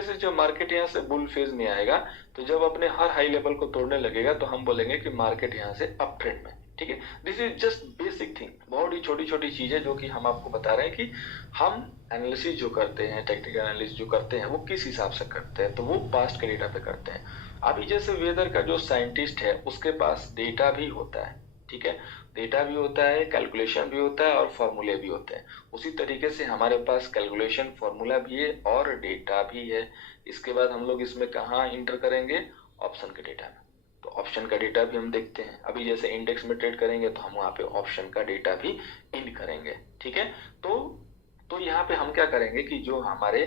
से जब मार्केट यहाँ से बुल फेज में आएगा, तो जब अपने हर हाई लेवल को तोड़ने लगेगा तो हम बोलेंगे कि मार्केट यहाँ से अप ट्रेंड में। ठीक है, this is just basic thing, बहुत ही छोटी छोटी चीजें जो कि हम आपको बता रहे हैं कि हम एनालिसिस जो करते हैं, टेक्निकल एनालिसिस जो करते हैं वो किस हिसाब से करते हैं, तो वो पास्ट के डेटा पे करते हैं। अभी जैसे वेदर का जो साइंटिस्ट है उसके पास डेटा भी होता है, ठीक है, डेटा भी होता है, कैलकुलेशन भी होता है और फॉर्मूले भी होते हैं। उसी तरीके से हमारे पास कैलकुलेशन फॉर्मूला भी है और डेटा भी है। इसके बाद हम लोग इसमें कहाँ इंटर करेंगे, ऑप्शन के डेटा में। तो ऑप्शन का डेटा भी हम देखते हैं, अभी जैसे इंडेक्स में ट्रेड करेंगे तो हम वहाँ पे ऑप्शन का डेटा भी इन करेंगे। ठीक है, तो यहाँ पे हम क्या करेंगे कि जो हमारे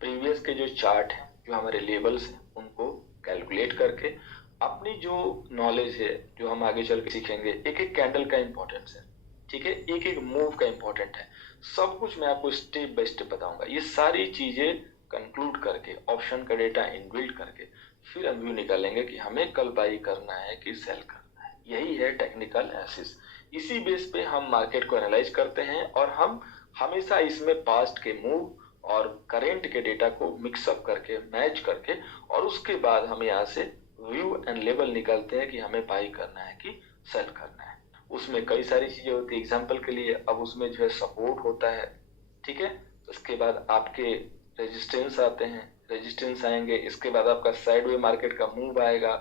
प्रीवियस के जो चार्ट है, जो हमारे लेवल्स हैं, उनको कैलकुलेट करके अपनी जो नॉलेज है, जो हम आगे चल के सीखेंगे, एक एक कैंडल का इंपॉर्टेंस है, ठीक है, एक एक मूव का इंपॉर्टेंट है, सब कुछ मैं आपको स्टेप बाय स्टेप बताऊंगा। ये सारी चीजें कंक्लूड करके ऑप्शन का डेटा इनबिल्ड करके फिर हम व्यू निकालेंगे कि हमें कल बाई करना है कि सेल करना है। यही है टेक्निकल एनालिसिस। इसी बेस पे हम मार्केट को एनालाइज करते हैं और हम हमेशा इसमें पास्ट के मूव और करेंट के डेटा को मिक्सअप करके, मैच करके, और उसके बाद हम यहाँ से व्यू एंड लेवल निकालते हैं कि हमें बाई करना है कि सेल करना है। उसमें कई सारी चीजें होती है, एग्जांपल के लिए अब उसमें जो है सपोर्ट होता है, ठीक है, उसके बाद आपके रेजिस्टेंस आते हैं, रेजिस्टेंस आएंगे, इसके बाद आपका साइडवे मार्केट का मूव आएगा,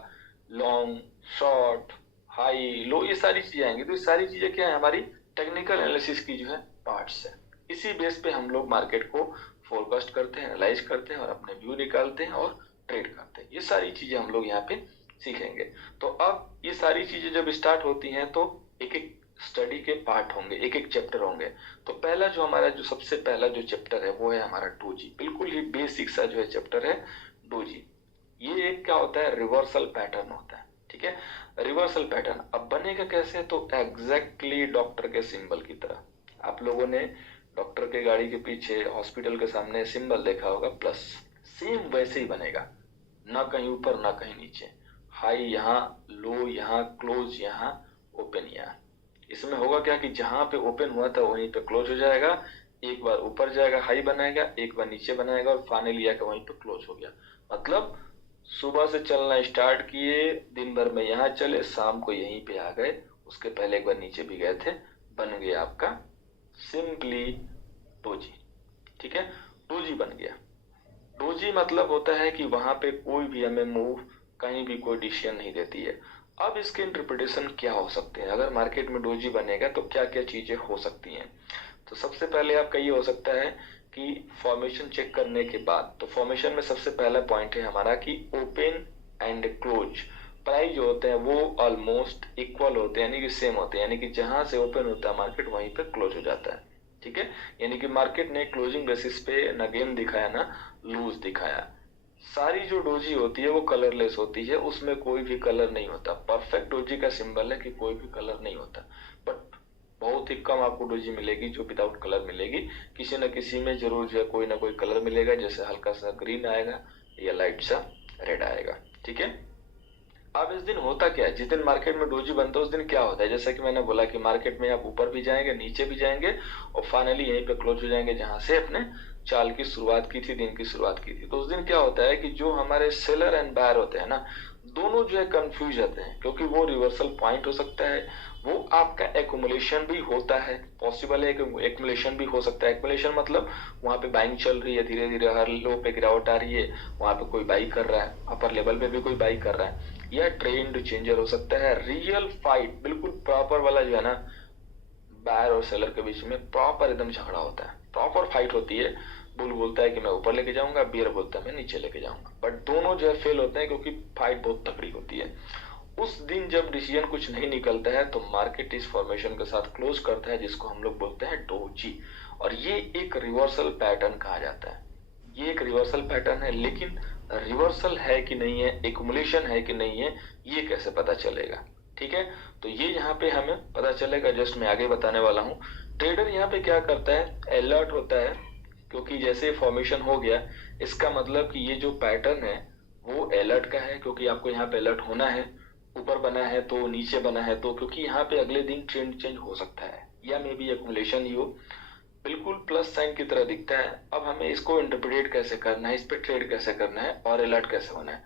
लॉन्ग, शॉर्ट, हाई, लो, ये सारी चीजें आएंगी। तो ये सारी चीजें क्या है, हमारी टेक्निकल एनालिसिस की जो है पार्ट्स है। इसी बेस पे हम लोग मार्केट को फोरकास्ट करते हैं, एनालाइज करते हैं और अपने व्यू निकालते हैं और ट्रेड करते हैं। ये सारी चीजें हम लोग यहाँ पे सीखेंगे। तो अब ये सारी चीजें जब स्टार्ट होती हैं तो एक एक स्टडी के पार्ट होंगे, एक एक चैप्टर होंगे। तो पहला जो हमारा जो सबसे पहला जो चैप्टर है वो है हमारा डोजी। बिल्कुल ही बेसिक सा जो है चैप्टर है डोजी। ये एक क्या होता है, रिवर्सल पैटर्न होता है। ठीक है, रिवर्सल पैटर्न अब बनेगा कैसे, तो एग्जैक्टली डॉक्टर के सिंबल की तरह। आप लोगों ने डॉक्टर के गाड़ी के पीछे, हॉस्पिटल के सामने सिंबल देखा होगा प्लस, सेम वैसे ही बनेगा, ना कहीं ऊपर ना कहीं नीचे, हाई यहाँ, लो यहाँ, क्लोज यहाँ, ओपन यहाँ। इसमें होगा क्या कि जहां पे ओपन हुआ था वहीं पे क्लोज हो जाएगा, एक बार ऊपर जाएगा हाई बनाएगा, एक बार नीचे बनाएगा और फाइनली आकर वहीं पे क्लोज हो गया। मतलब सुबह से चलना स्टार्ट किए, दिन भर में यहाँ चले, शाम को यहीं पे आ गए, उसके पहले एक बार नीचे भी गए थे, बन गया आपका सिंपली डोजी। ठीक है, डोजी बन गया। डोजी मतलब होता है कि वहां पे कोई भी हमें मूव, कहीं भी कोई डिसीजन नहीं देती है। अब इसके इंटरप्रिटेशन क्या हो सकते हैं, अगर मार्केट में डोजी बनेगा तो क्या क्या चीजें हो सकती हैं। तो सबसे पहले आपका ये हो सकता है कि फॉर्मेशन चेक करने के बाद, तो फॉर्मेशन में सबसे पहला पॉइंट है हमारा कि ओपन एंड क्लोज प्राइस जो होते हैं वो ऑलमोस्ट इक्वल होते हैं, यानी कि सेम होते हैं, यानी कि जहां से ओपन होता है मार्केट वहीं पे क्लोज हो जाता है। ठीक है, यानी कि मार्केट ने क्लोजिंग बेसिस पे ना गेन दिखाया ना लूज दिखाया। सारी जो डोजी होती है वो कलरलेस होती है, उसमें कोई भी कलर नहीं होता। परफेक्ट डोजी का सिंबल है कि कोई भी कलर नहीं होता, बट बहुत ही कम आपको डोजी मिलेगी जो विदाउट कलर मिलेगी। किसी न किसी में जरूर जो है कोई ना कोई कलर मिलेगा, जैसे हल्का सा ग्रीन आएगा या लाइट सा रेड आएगा। ठीक है, अब इस दिन होता क्या है, जिस दिन मार्केट में डोजी बनता है उस दिन क्या होता है, जैसा कि मैंने बोला कि मार्केट में आप ऊपर भी जाएंगे, नीचे भी जाएंगे और फाइनली यहीं पे क्लोज हो जाएंगे जहां से अपने चाल की शुरुआत की थी, दिन की शुरुआत की थी। तो उस दिन क्या होता है कि जो हमारे सेलर एंड बायर होते हैं ना, दोनों जो है कंफ्यूज रहते हैं, क्योंकि वो रिवर्सल पॉइंट हो सकता है, वो आपका एक्युमुलेशन भी होता है, पॉसिबल है कि एक्युमुलेशन भी हो सकता है। एक्युमुलेशन मतलब वहां पे बाइंग चल रही है, धीरे धीरे हर लो पे गिरावट आ रही है, वहां पे कोई बाई कर रहा है, अपर लेवल पे भी कोई बाई कर रहा है, या ट्रेंड चेंजर हो सकता है। रियल फाइट बिल्कुल प्रॉपर वाला जो है ना, बायर और सेलर के बीच में प्रॉपर एकदम झगड़ा होता है, प्रॉपर फाइट होती है। बुल बोलता है कि मैं ऊपर लेके जाऊंगा, बियर बोलता है मैं नीचे लेके जाऊंगा, बट दोनों जो है फेल होते हैं क्योंकि फाइट बहुत तगड़ी होती है। उस दिन जब डिसीजन कुछ नहीं निकलता है तो मार्केट इस फॉर्मेशन के साथ क्लोज करता है, जिसको हम लोग बोलते हैं डोजी, और ये एक रिवर्सल पैटर्न कहा जाता है। ये एक रिवर्सल पैटर्न है, लेकिन रिवर्सल है कि नहीं है, एक्युमुलेशन है कि नहीं है, ये कैसे पता चलेगा। ठीक है, तो ये यहाँ पे हमें पता चलेगा, जस्ट मैं आगे बताने वाला हूँ। ट्रेडर यहाँ पे क्या करता है, अलर्ट होता है, क्योंकि जैसे फॉर्मेशन हो गया, इसका मतलब कि ये जो पैटर्न है वो अलर्ट का है, क्योंकि आपको यहाँ पे अलर्ट होना है। ऊपर बना है तो, नीचे बना है तो, क्योंकि यहाँ पे अगले दिन ट्रेंड चेंज हो सकता है, या मे बी एक्युमुलेशन ही हो। बिल्कुल प्लस साइन की तरह दिखता है। अब हमें इसको इंटरप्रेट कैसे करना है, इस पे ट्रेड कैसे करना है और अलर्ट कैसे होना है।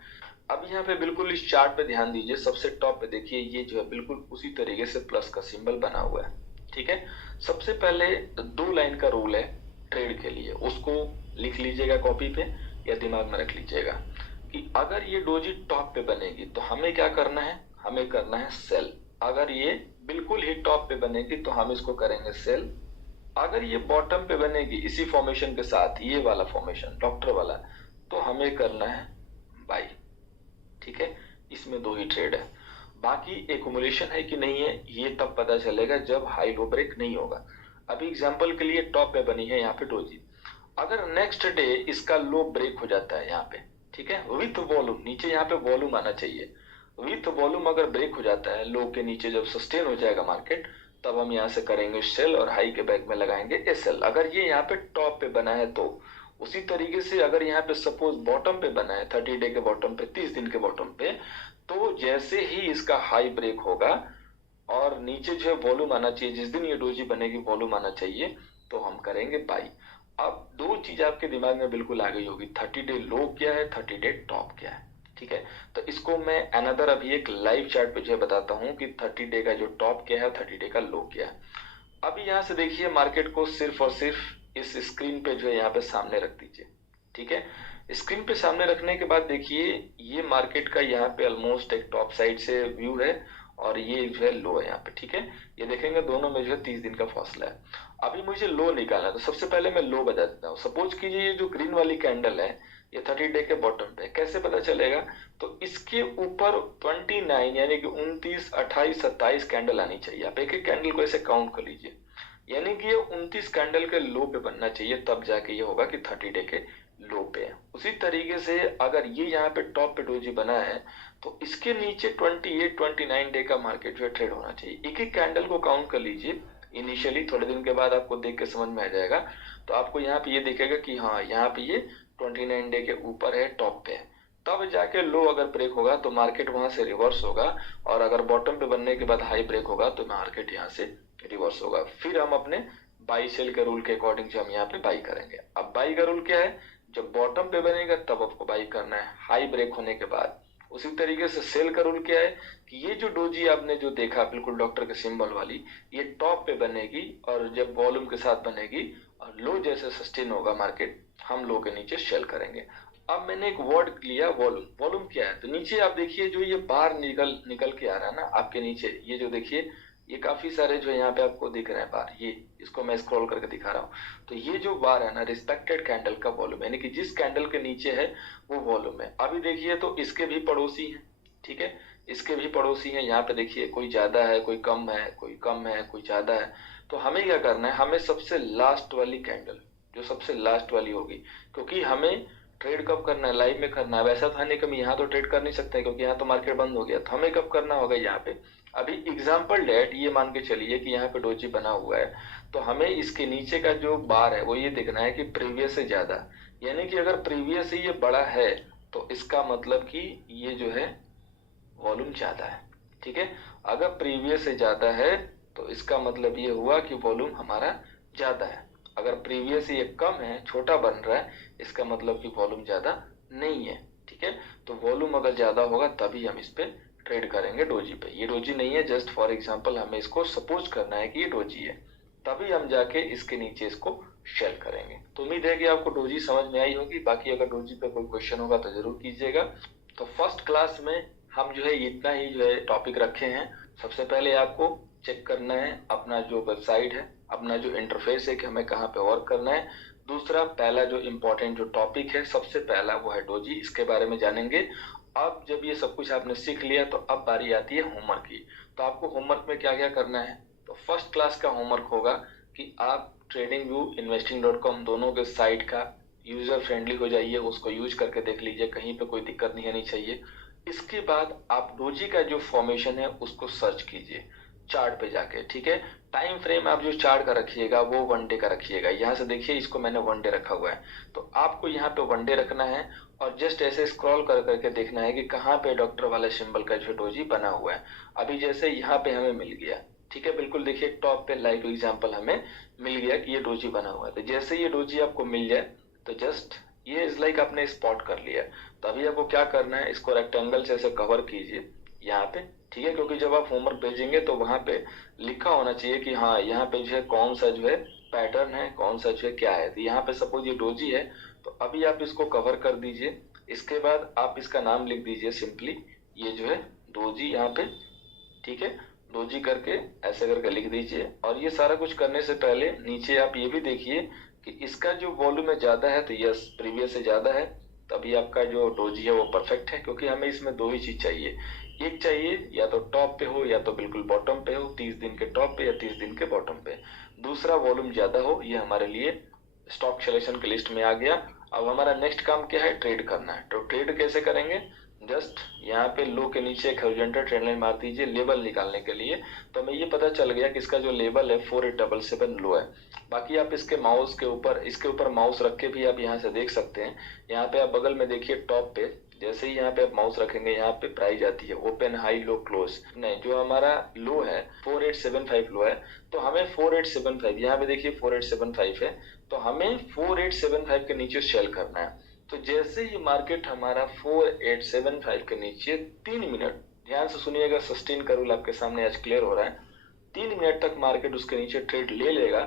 अब यहाँ पे बिल्कुल इस चार्ट पे ध्यान दीजिए, सबसे टॉप पे देखिए ये जो है बिल्कुल उसी तरीके से प्लस का सिंबल बना हुआ है। ठीक है, सबसे पहले 2 लाइन का रूल है ट्रेड के लिए, उसको लिख लीजिएगा कॉपी पे या दिमाग में रख लीजिएगा कि अगर ये डोजी टॉप पे बनेगी तो हमें क्या करना है, हमें करना है सेल। अगर ये बिल्कुल ही टॉप पे बनेगी तो हम इसको करेंगे सेल। अगर ये बॉटम पे बनेगी इसी फॉर्मेशन के साथ, ये वाला फॉर्मेशन डॉक्टर वाला, तो हमें करना है बाई। ठीक है, इसमें 2 ही ट्रेड है, बाकी एक्युमुलेशन है कि नहीं है ये तब पता चलेगा जब हाई लो ब्रेक नहीं होगा। अभी एग्जांपल के लिए टॉप पे बनी है यहाँ पे डोजी, अगर नेक्स्ट डे इसका लो ब्रेक हो जाता है यहाँ पे, ठीक है, विथ वॉल्यूम, नीचे यहाँ पे वॉल्यूम आना चाहिए, विथ वॉल्यूम अगर ब्रेक हो जाता है लो के नीचे, जब सस्टेन हो जाएगा मार्केट, तब हम यहाँ से करेंगे सेल और हाई के बैक में लगाएंगे एसएल। अगर ये यहाँ पे टॉप पे बना है तो उसी तरीके से अगर यहाँ पे सपोज बॉटम पे बना है 30 डे के बॉटम पे, 30 दिन के बॉटम पे, तो जैसे ही इसका हाई ब्रेक होगा और नीचे जो है वॉल्यूम आना चाहिए, जिस दिन ये डोजी बनेगी वॉल्यूम आना चाहिए, तो हम करेंगे बाई। अब 2 चीज आपके दिमाग में बिल्कुल आ गई होगी, 30 डे लो क्या है, 30 डे टॉप क्या है। ठीक है, तो इसको मैं अनदर अभी एक लाइव चार्ट पे जो है बताता हूँ कि 30 डे का जो टॉप क्या है, 30 डे का लो क्या है। अभी यहाँ से देखिए मार्केट को सिर्फ और सिर्फ इस स्क्रीन पे जो है यहाँ पे सामने रख दीजिए। ठीक है, स्क्रीन पे सामने रखने के बाद देखिए ये मार्केट का यहाँ पे ऑलमोस्ट एक टॉप साइड से व्यू है और ये जो है लो है यहाँ पे। ठीक है, ये देखेंगे दोनों में जो है 30 दिन का फासला है। अभी मुझे लो निकालना है, तो सबसे पहले मैं लो बता देता हूँ। सपोज कीजिए ये जो ग्रीन वाली कैंडल है ये 30 डे के बॉटम पे, कैसे पता चलेगा, तो इसके ऊपर 29 यानी कि 29, 28, 27 कैंडल आनी चाहिए। आप एक एक कैंडल को ऐसे काउंट कर लीजिए, यानी कि ये 29 कैंडल के लो पे बनना चाहिए, तब जाके ये होगा कि 30 डे के लो पे है। उसी तरीके से अगर ये यहाँ पे टॉप पे डोजी बना है तो इसके नीचे 28, 29 डे का मार्केट जो है ट्रेड होना चाहिए। एक एक कैंडल को काउंट कर लीजिए इनिशियली, थोड़े दिन के बाद आपको देख के समझ में आ जाएगा। तो आपको यहाँ पे ये दिखेगा कि हाँ यहाँ पे ये 29 डे के ऊपर है, टॉप पे है, तब जाके लो अगर ब्रेक होगा तो मार्केट वहां से रिवर्स होगा, और अगर बॉटम पे बनने के बाद हाई ब्रेक होगा तो मार्केट यहाँ से रिवर्स होगा। फिर हम अपने बाई सेल के रूल के अकॉर्डिंग जो हम यहाँ पे बाई करेंगे। अब बाई का रूल क्या है, जब बॉटम पे बनेगा तब आपको बाई करना है हाई ब्रेक होने के बाद। उसी तरीके से सेल का रूल क्या है कि ये जो डोजी आपने जो देखा बिल्कुल डॉक्टर के सिंबल वाली, ये टॉप पे बनेगी और जब वॉल्यूम के साथ बनेगी और लो जैसे सस्टेन होगा मार्केट, हम लो के नीचे सेल करेंगे। अब मैंने एक वर्ड लिया वॉल्यूम। वॉल्यूम क्या है, तो नीचे आप देखिए जो ये बार निकल के आ रहा है ना आपके नीचे, ये जो देखिए ये काफी सारे जो यहाँ पे आपको दिख रहे हैं बार, ये इसको मैं स्क्रॉल करके दिखा रहा हूँ। तो ये जो बार है ना रिस्पेक्टेड कैंडल का वॉल्यूम, यानी कि जिस कैंडल के नीचे है वो वॉल्यूम है। अभी देखिए तो इसके भी पड़ोसी हैं, ठीक है, इसके भी पड़ोसी हैं। यहाँ पे देखिए कोई ज्यादा है, कोई कम है, कोई कम है, कोई ज्यादा है। तो हमें क्या करना है, हमें सबसे लास्ट वाली कैंडल, जो सबसे लास्ट वाली होगी, क्योंकि हमें ट्रेड कब करना है, लाइव में करना है। वैसा था नहीं कि हम यहाँ तो ट्रेड कर नहीं सकते क्योंकि यहाँ तो मार्केट बंद हो गया, तो हमें कब करना होगा यहाँ पे। अभी एग्जाम्पल डेट ये मान के चलिए कि यहाँ पे डोजी बना हुआ है, तो हमें इसके नीचे का जो बार है वो ये देखना है कि प्रीवियस से ज्यादा, यानी कि अगर प्रीवियस से ये बड़ा है तो इसका मतलब कि ये जो है वॉल्यूम ज्यादा है। ठीक है, अगर प्रीवियस से ज्यादा है तो इसका मतलब ये हुआ कि वॉल्यूम हमारा ज्यादा है। अगर प्रीवियस से ये कम है, छोटा बन रहा है, इसका मतलब कि वॉल्यूम ज्यादा नहीं है। ठीक है, तो वॉल्यूम अगर ज्यादा होगा तभी हम इस पे ट्रेड करेंगे डोजी पे। ये डोजी नहीं है, जस्ट फॉर एग्जांपल हमें इसको सपोज करना है कि ये डोजी है, तभी हम जाके इसके नीचे इसको शेल करेंगे। तो उम्मीद है कि आपको डोजी समझ में आई होगी। बाकी अगर डोजी पे कोई क्वेश्चन होगा तो जरूर कीजिएगा। तो फर्स्ट क्लास में हम जो है इतना ही जो है टॉपिक रखे हैं। सबसे पहले आपको चेक करना है अपना जो वेबसाइट है, अपना जो इंटरफेस है कि हमें कहाँ पे वर्क करना है। दूसरा, पहला जो इम्पोर्टेंट जो टॉपिक है सबसे पहला वो है डोजी, इसके बारे में जानेंगे। अब जब ये सब कुछ आपने सीख लिया तो अब बारी आती है होमवर्क की। तो आपको होमवर्क में क्या क्या करना है, तो फर्स्ट क्लास का होमवर्क होगा कि आप ट्रेडिंग व्यू investing.com दोनों के साइट का यूजर फ्रेंडली हो जाइए, उसको यूज करके देख लीजिए, कहीं पे कोई दिक्कत नहीं आनी चाहिए। इसके बाद आप डोजी का जो फॉर्मेशन है उसको सर्च कीजिए चार्ट पे जाके। ठीक है, टाइम फ्रेम आप जो चार्ट का रखिएगा वो 1 डे का रखिएगा। यहाँ से देखिए इसको मैंने 1 डे रखा हुआ है, तो आपको यहाँ पे 1 डे रखना है और जस्ट ऐसे स्क्रॉल कर करके देखना है कि कहाँ पे डॉक्टर वाले सिंबल का जो डोजी बना हुआ है। अभी जैसे यहाँ पे हमें मिल गया, ठीक है, बिल्कुल देखिए टॉप पे लाइव एग्जांपल हमें मिल गया कि ये डोजी बना हुआ है। तो जैसे ये डोजी आपको मिल जाए तो जस्ट ये इज लाइक आपने स्पॉट कर लिया। तो अभी आपको क्या करना है, इसको रेक्टेंगल से ऐसे कवर कीजिए यहाँ पे, ठीक है, क्योंकि जब आप होमवर्क भेजेंगे तो वहां पे लिखा होना चाहिए कि हाँ यहाँ पे जो है कौन सा जो है पैटर्न है, कौन सा जो है क्या है। तो यहाँ पे सपोज ये डोजी है, तो अभी आप इसको कवर कर दीजिए। इसके बाद आप इसका नाम लिख दीजिए सिंपली, ये जो है डोजी यहाँ पे, ठीक है, डोजी करके ऐसे करके लिख दीजिए। और ये सारा कुछ करने से पहले नीचे आप ये भी देखिए कि इसका जो वॉल्यूम है ज्यादा है, तो यस प्रीवियस से ज्यादा है, तभी आपका जो डोजी है वो परफेक्ट है। क्योंकि हमें इसमें दो ही चीज चाहिए, एक चाहिए या तो टॉप पे हो या तो बिल्कुल बॉटम पे हो, 30 दिन के टॉप पे या 30 दिन के बॉटम पे, दूसरा वॉल्यूम ज्यादा हो। ये हमारे लिए स्टॉक सिलेक्शन की लिस्ट में आ गया। अब हमारा नेक्स्ट काम क्या है, ट्रेड करना है। तो ट्रेड कैसे करेंगे, जस्ट यहाँ पे लो के नीचे एक हॉरिजॉन्टल ट्रेंड लाइन मार दीजिए लेवल निकालने के लिए। तो हमें ये पता चल गया कि इसका जो लेवल है 4877 लो है। बाकी आप इसके माउस के ऊपर, इसके ऊपर माउस रख के भी आप यहाँ से देख सकते हैं। यहाँ पे आप बगल में देखिए टॉप पे, जैसे ही यहाँ पे आप माउस रखेंगे यहाँ पे प्राइस आती है ओपन हाई लो क्लोज। नहीं, जो हमारा लो है 4875 लो है, तो हमें 4875, यहाँ पे देखिए 4875 है, तो हमें 4875 के नीचे सेल करना है। तो जैसे ही मार्केट हमारा 4875 के नीचे 3 मिनट, ध्यान से सुनिएगा, सस्टेन का रूल आपके सामने आज क्लियर हो रहा है, 3 मिनट तक मार्केट उसके नीचे ट्रेड ले लेगा,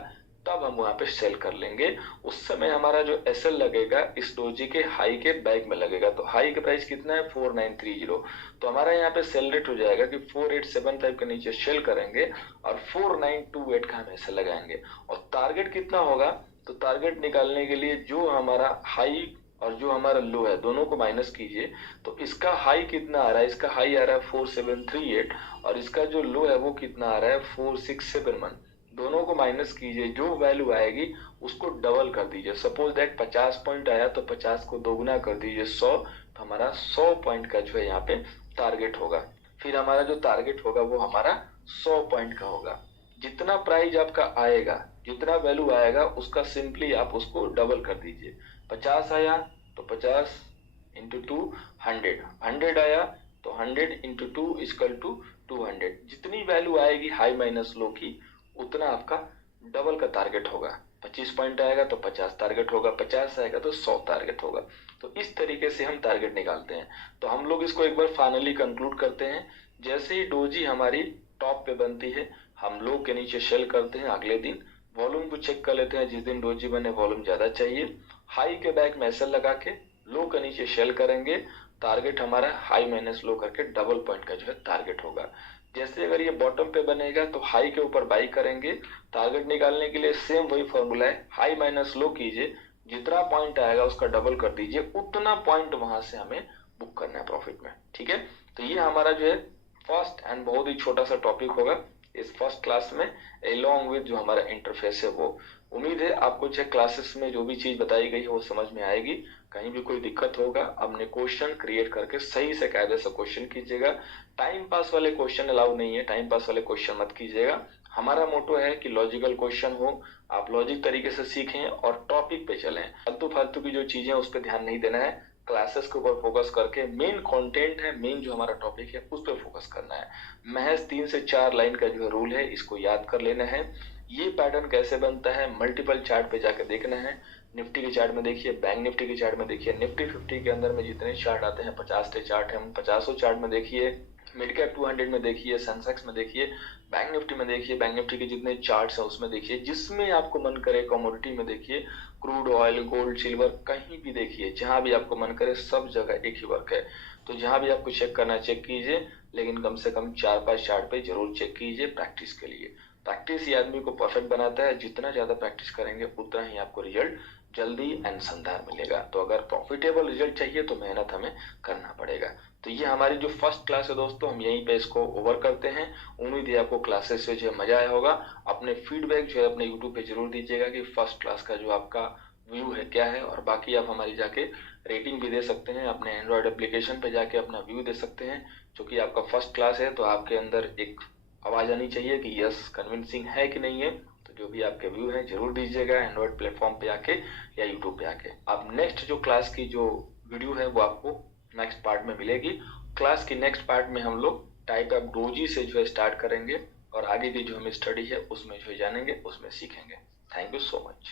तब हम वहां पे सेल कर लेंगे। उस समय हमारा जो एसएल लगेगा इस डोजी के हाई के बैक में लगेगा। तो हाई का प्राइस कितना है 4930, तो हमारा यहाँ पे सेल रेट हो जाएगा कि 4875 के नीचे सेल करेंगे और 4928 का हम एसएल लगाएंगे। और टारगेट कितना होगा, तो टारगेट निकालने के लिए जो हमारा हाई और जो हमारा लो है दोनों को माइनस कीजिए। तो इसका हाई कितना आ रहा है, इसका हाई आ रहा है 4738 और इसका जो लो है वो कितना आ रहा है 4671। दोनों को माइनस कीजिए, जो वैल्यू आएगी उसको डबल कर दीजिए। सपोज दैट 50 पॉइंट आया तो 50 को दोगुना कर दीजिए 100, तो हमारा 100 पॉइंट का जो है यहाँ पे टारगेट होगा। फिर हमारा जो टारगेट होगा वो हमारा 100 पॉइंट का होगा। जितना प्राइस आपका आएगा, जितना वैल्यू आएगा उसका सिंपली आप उसको डबल कर दीजिए। 50 आया तो 50 इंटू 2 100, 100 आया तो 100 इंटू 2 इक्वल टू 200। जितनी वैल्यू आएगी हाई माइनस लो की, उतना आपका डबल का टारगेट होगा। 25 पॉइंट आएगा तो 50 टारगेट होगा, 50 आएगा तो 100 टारगेट होगा। तो इस तरीके से हम टारगेट निकालते हैं। तो हम लोग इसको एक बार फाइनली कंक्लूड करते हैं। जैसे ही डोजी हमारी टॉप पे बनती है, हम लोग के नीचे सेल करते हैं। अगले दिन वॉल्यूम को चेक कर लेते हैं, जिस दिन डोजी बने वॉल्यूम ज्यादा चाहिए, हाई के बैक में एसएल लगा के लो के नीचे सेल करेंगे। टारगेट हमारा हाई माइनस लो करके डबल पॉइंट का जो है टारगेट होगा। जैसे अगर ये बॉटम पे बनेगा तो हाई के ऊपर बाई करेंगे। टारगेट निकालने के लिए सेम वही फॉर्मूला है, हाई माइनस लो कीजिए, जितना पॉइंट आएगा उसका डबल कर दीजिए, उतना पॉइंट वहां से हमें बुक करना है प्रॉफिट में। ठीक है, तो ये हमारा जो है फर्स्ट एंड बहुत ही छोटा सा टॉपिक होगा इस फर्स्ट क्लास में, अलोंग विद जो हमारा इंटरफेस है वो। उम्मीद है आपको जो क्लासेस में जो भी चीज बताई गई है वो समझ में आएगी। कहीं भी कोई दिक्कत होगा अपने क्वेश्चन क्रिएट करके सही से कायदे से क्वेश्चन कीजिएगा। टाइम पास वाले क्वेश्चन अलाउ नहीं है, टाइम पास वाले क्वेश्चन मत कीजिएगा। हमारा मोटो है कि लॉजिकल क्वेश्चन हो, आप लॉजिक तरीके से सीखें और टॉपिक पे चलें। फालतू फालतू की जो चीजें उस पर ध्यान नहीं देना है, क्लासेस के ऊपर फोकस करके मेन कंटेंट है, मेन जो हमारा टॉपिक है उस पर फोकस करना है। महज 3 से 4 लाइन का जो रूल है इसको याद कर लेना है। ये पैटर्न कैसे बनता है मल्टीपल चार्ट पे जाकर देखना है। निफ्टी के चार्ट में देखिए, बैंक निफ्टी के चार्ट में देखिए, निफ्टी 50 के अंदर में जितने चार्ट आते हैं 50 चार्ट है, 50 चार्ट में देखिए, मिड कैप 200 में देखिए, सेंसेक्स में देखिए, बैंक निफ्टी में देखिए, बैंक निफ्टी के जितने चार्ट्स हैं उसमें देखिए, जिसमें आपको मन करे कमोडिटी में देखिए, क्रूड ऑयल, गोल्ड, सिल्वर, कहीं भी देखिए, जहां भी आपको मन करे, सब जगह एक ही वर्क है। तो जहां भी आपको चेक करना चेक कीजिए, लेकिन कम से कम 4-5 चार्ट पे जरूर चेक कीजिए प्रैक्टिस के लिए। प्रैक्टिस ही आदमी को परफेक्ट बनाता है। जितना ज्यादा प्रैक्टिस करेंगे उतना ही आपको रिजल्ट जल्दी एंड शानदार मिलेगा। तो अगर प्रॉफिटेबल रिजल्ट चाहिए तो मेहनत हमें करना पड़ेगा। तो ये हमारी जो फर्स्ट क्लास है दोस्तों, हम यहीं पे इसको ओवर करते हैं। उम्मीद है आपको क्लासेस से जो है मजा आया होगा। अपने फीडबैक जो है अपने यूट्यूब पे जरूर दीजिएगा कि फर्स्ट क्लास का जो आपका व्यू है क्या है। और बाकी आप हमारी जाके रेटिंग भी दे सकते हैं, अपने एंड्रॉयड एप्लीकेशन पे जाके अपना व्यू दे सकते हैं। क्योंकि आपका फर्स्ट क्लास है तो आपके अंदर एक आवाज आनी चाहिए कि यस कन्विंसिंग है कि नहीं है। तो जो भी आपके व्यू है जरूर दीजिएगा एंड्रॉइड प्लेटफॉर्म पे आके या यूट्यूब पे आके। अब नेक्स्ट जो क्लास की जो वीडियो है वो आपको नेक्स्ट पार्ट में मिलेगी। क्लास की नेक्स्ट पार्ट में हम लोग टाइप ऑफ डोजी से जो है स्टार्ट करेंगे। और आगे भी जो हम स्टडी है उसमें जो जानेंगे उसमें सीखेंगे। Thank you so much.